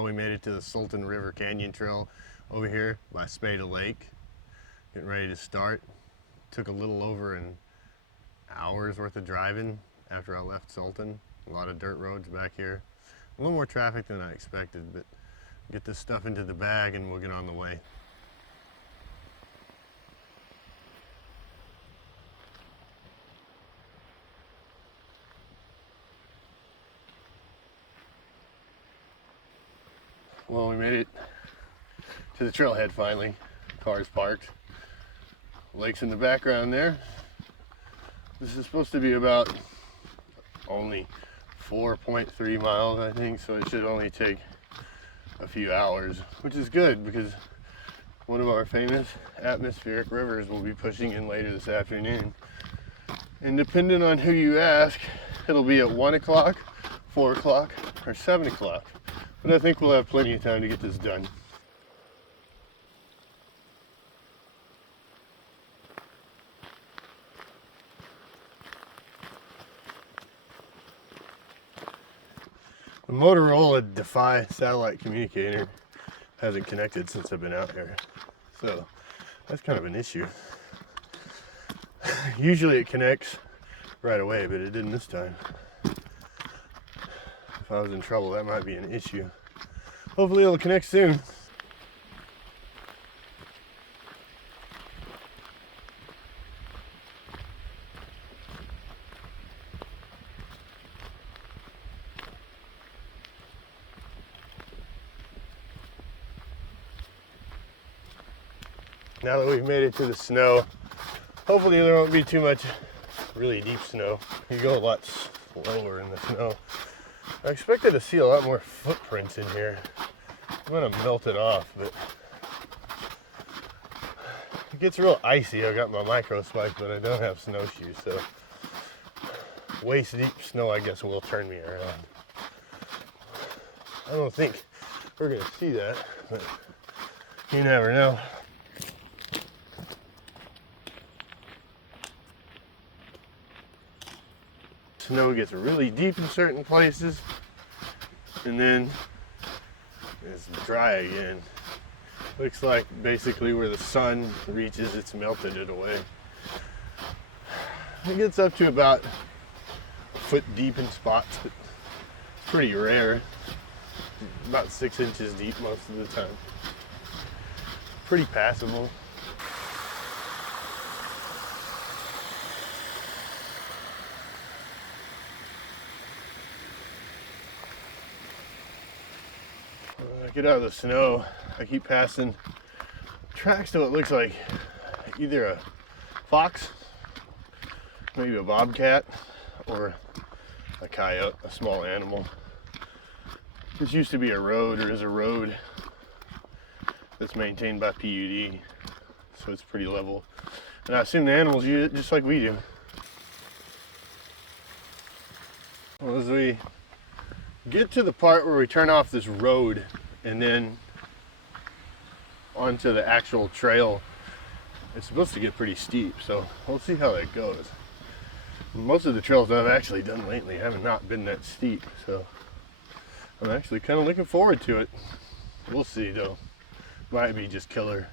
Well, we made it to the Sultan River Canyon Trail over here by Spada Lake. Getting ready to start. Took a little over an hour's worth of driving after I left Sultan. A lot of dirt roads back here. A little more traffic than I expected, but get this stuff into the bag and we'll get on the way. Well, we made it to the trailhead finally. Cars parked. Lake's in the background there. This is supposed to be about only 4.3 miles, I think, so it should only take a few hours, which is good because one of our famous atmospheric rivers will be pushing in later this afternoon. And depending on who you ask, it'll be at 1 o'clock, 4 o'clock, or 7 o'clock. But I think we'll have plenty of time to get this done. The Motorola Defy satellite communicator hasn't connected since I've been out here. So that's kind of an issue. Usually it connects right away, but it didn't this time. If I was in trouble, that might be an issue. Hopefully it'll connect soon. Now that we've made it to the snow, hopefully there won't be too much really deep snow. You go a lot slower in the snow. I expected to see a lot more footprints in here. I'm gonna melt it off, but it gets real icy. I got my micro spike, but I don't have snowshoes, so waist deep snow, I guess, will turn me around. I don't think we're gonna see that, but you never know. Snow gets really deep in certain places and then it's dry again. Looks like basically where the sun reaches, it's melted it away. It gets up to about a foot deep in spots, but it's pretty rare. About 6 inches deep most of the time. Pretty passable. When I get out of the snow, I keep passing tracks to what looks like either a fox, maybe a bobcat, or a coyote, a small animal. This used to be a road, or is a road that's maintained by PUD, so it's pretty level. And I assume the animals use it just like we do. Well, as we get to the part where we turn off this road and then onto the actual trail, it's supposed to get pretty steep, so we'll see how that goes. Most of the trails I've actually done lately have not been that steep, so I'm actually kind of looking forward to it. We'll see though. Might be just killer.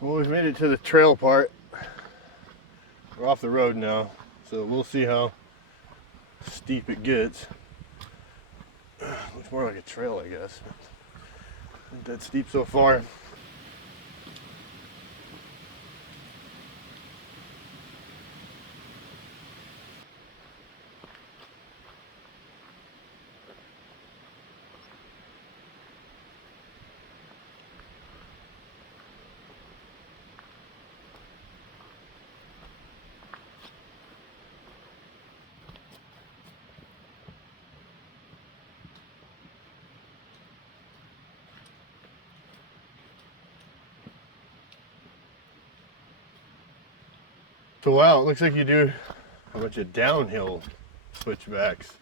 Well, we've made it to the trail part. We're off the road now, so we'll see how steep it gets. Looks more like a trail, I guess. Not that steep so far. So wow, it looks like you do a bunch of downhill switchbacks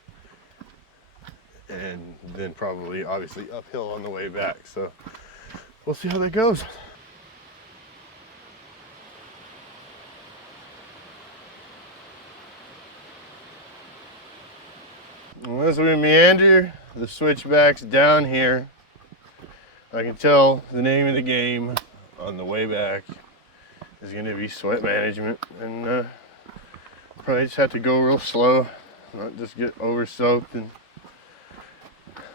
and then probably obviously uphill on the way back. So we'll see how that goes. As we meander the switchbacks down here, I can tell the name of the game on the way back is going to be sweat management, and probably just have to go real slow, not just get over soaked. And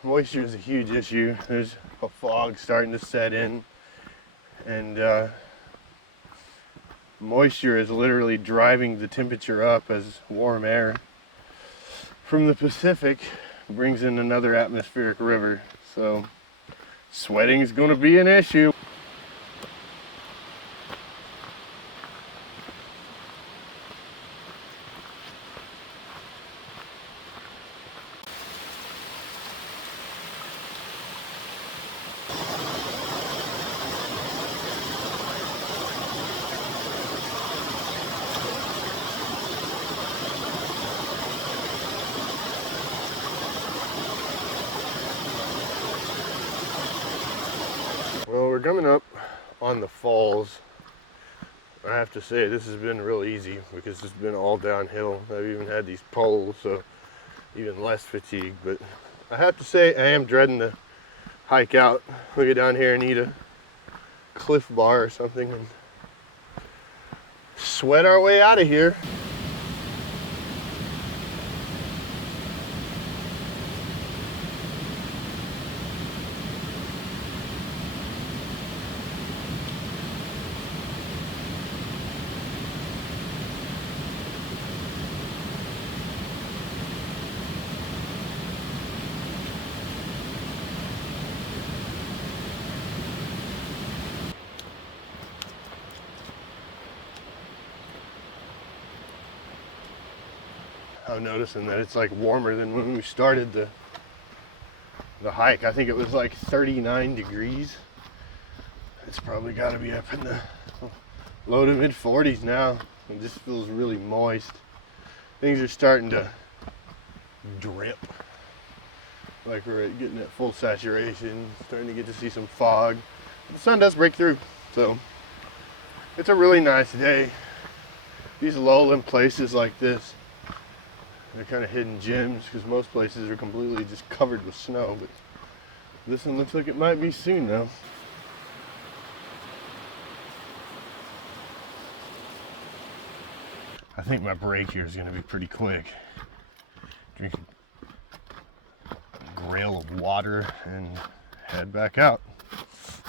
moisture is a huge issue. There's a fog starting to set in, and moisture is literally driving the temperature up as warm air from the Pacific brings in another atmospheric river. So sweating is going to be an issue. Well, we're coming up on the falls. I have to say this has been real easy because it's been all downhill. I've even had these poles, so even less fatigue. But I have to say I am dreading to hike out. We'll get down here and eat a Cliff Bar or something and sweat our way out of here. I'm noticing that it's like warmer than when we started the hike. I think it was like 39 degrees. It's probably got to be up in the low to mid 40s now. It just feels really moist. Things are starting to drip. Like we're getting at full saturation. Starting to get to see some fog. The sun does break through, so it's a really nice day. These lowland places like this, they're kind of hidden gems because most places are completely just covered with snow, but this one looks like it might be soon now. I think my break here is going to be pretty quick. Drink a grail of water and head back out.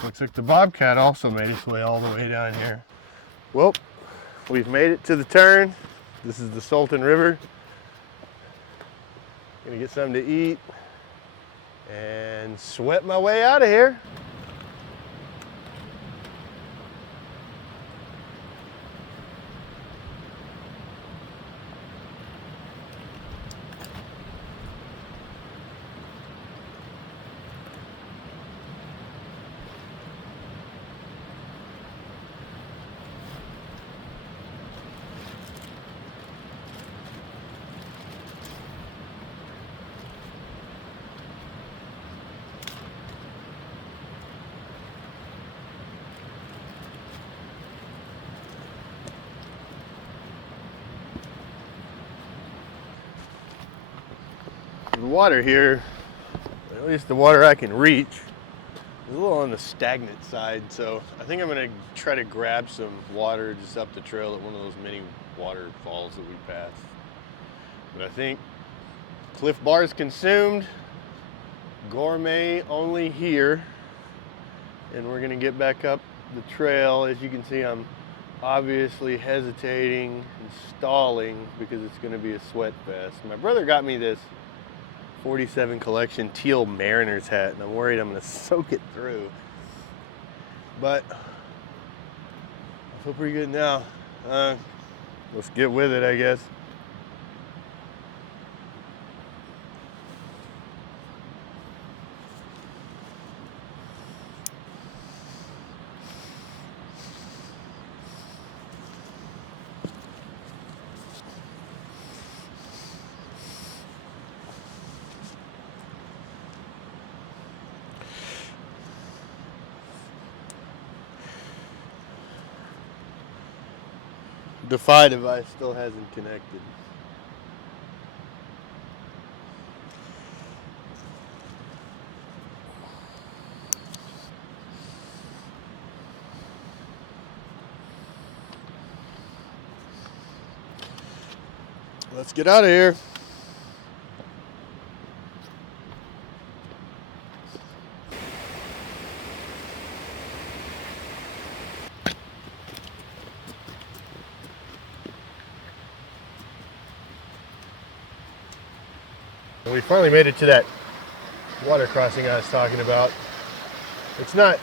Looks like the Bobcat also made its way all the way down here. Well, we've made it to the turn. This is the Sultan River. Gonna get something to eat and sweat my way out of here. The water here, at least the water I can reach, is a little on the stagnant side, so I think I'm going to try to grab some water just up the trail at one of those mini waterfalls that we passed. But I think Cliff Bar is consumed, gourmet only here, and we're going to get back up the trail. As you can see, I'm obviously hesitating and stalling because it's going to be a sweat fest. My brother got me this 47 collection teal Mariners hat, and I'm worried I'm going to soak it through. But I feel pretty good now. Let's get with it, I guess. Defy device still hasn't connected. Let's get out of here. We finally made it to that water crossing I was talking about. It's not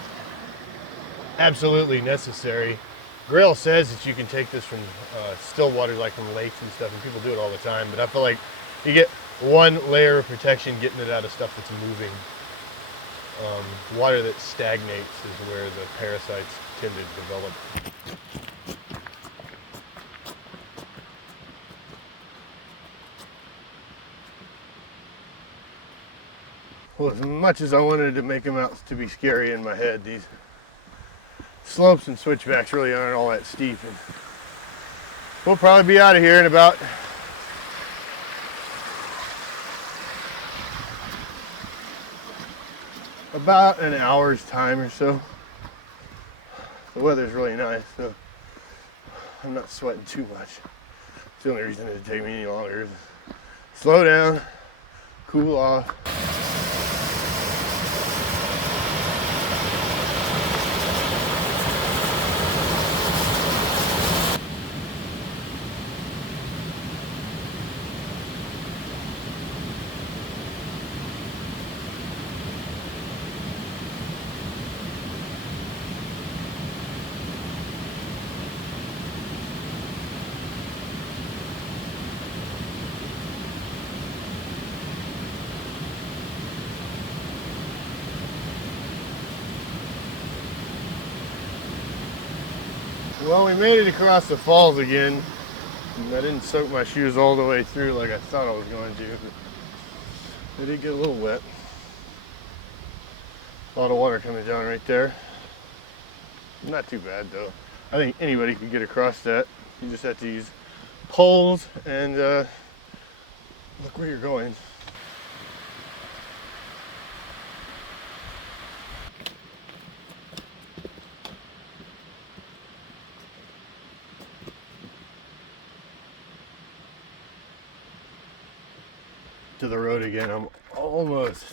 absolutely necessary. Grail says that you can take this from still water, like from lakes and stuff, and people do it all the time, but I feel like you get one layer of protection getting it out of stuff that's moving. Water that stagnates is where the parasites tend to develop. Well, as much as I wanted to make them out to be scary in my head, these slopes and switchbacks really aren't all that steep. And we'll probably be out of here in about an hour's time or so. The weather's really nice, so I'm not sweating too much. It's the only reason it didn't take me any longer. Slow down, cool off. Well, we made it across the falls again. I didn't soak my shoes all the way through like I thought I was going to, but they did get a little wet. A lot of water coming down right there. Not too bad though. I think anybody could get across that. You just have to use poles and look where you're going. To the road again. I'm almost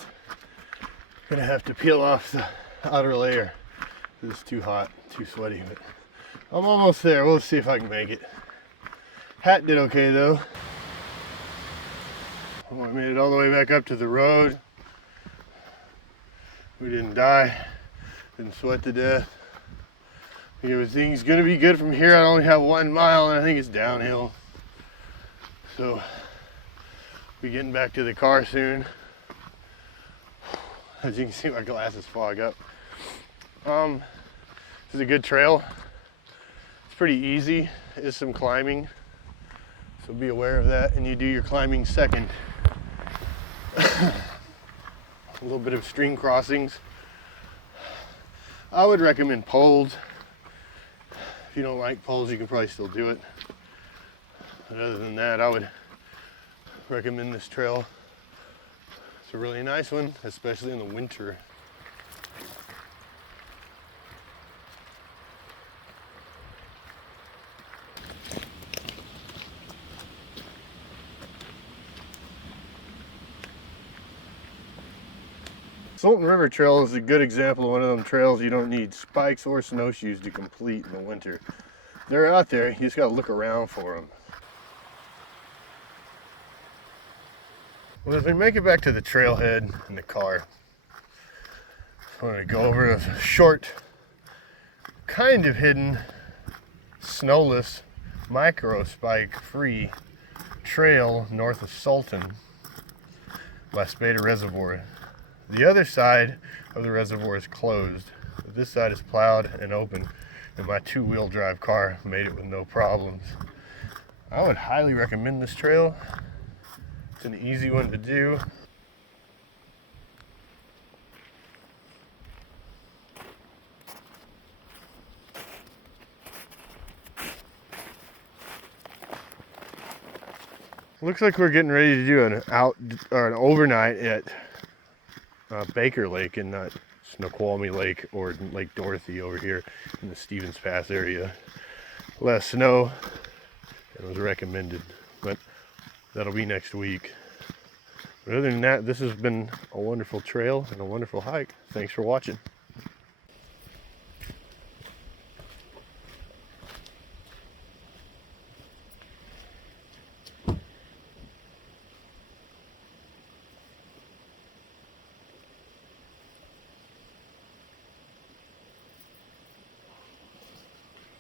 gonna have to peel off the outer layer. It's too hot, too sweaty, but I'm almost there. We'll see if I can make it. Hat did okay though. Oh, I made it all the way back up to the road. We didn't die, didn't sweat to death. Everything's gonna be good from here. I only have 1 mile and I think it's downhill. So be getting back to the car soon. As you can see, my glasses fog up. This is a good trail. It's pretty easy. There's some climbing, so be aware of that, and you do your climbing second. A little bit of stream crossings. I would recommend poles. If you don't like poles, you can probably still do it. But other than that, I would recommend this trail. It's a really nice one, especially in the winter. Sultan River Trail is a good example of one of them trails you don't need spikes or snowshoes to complete in the winter. They're out there, you just gotta look around for them. Well, as we make it back to the trailhead in the car, I want to go over a short, kind of hidden, snowless, micro spike free trail north of Sultan, West Beta Reservoir. The other side of the reservoir is closed, but this side is plowed and open, and my two-wheel drive car made it with no problems. I would highly recommend this trail. It's an easy one to do. Looks like we're getting ready to do an overnight at Baker Lake and not Snoqualmie Lake or Lake Dorothy over here in the Stevens Pass area. Less snow than was recommended, but that'll be next week. But other than that, this has been a wonderful trail and a wonderful hike. Thanks for watching.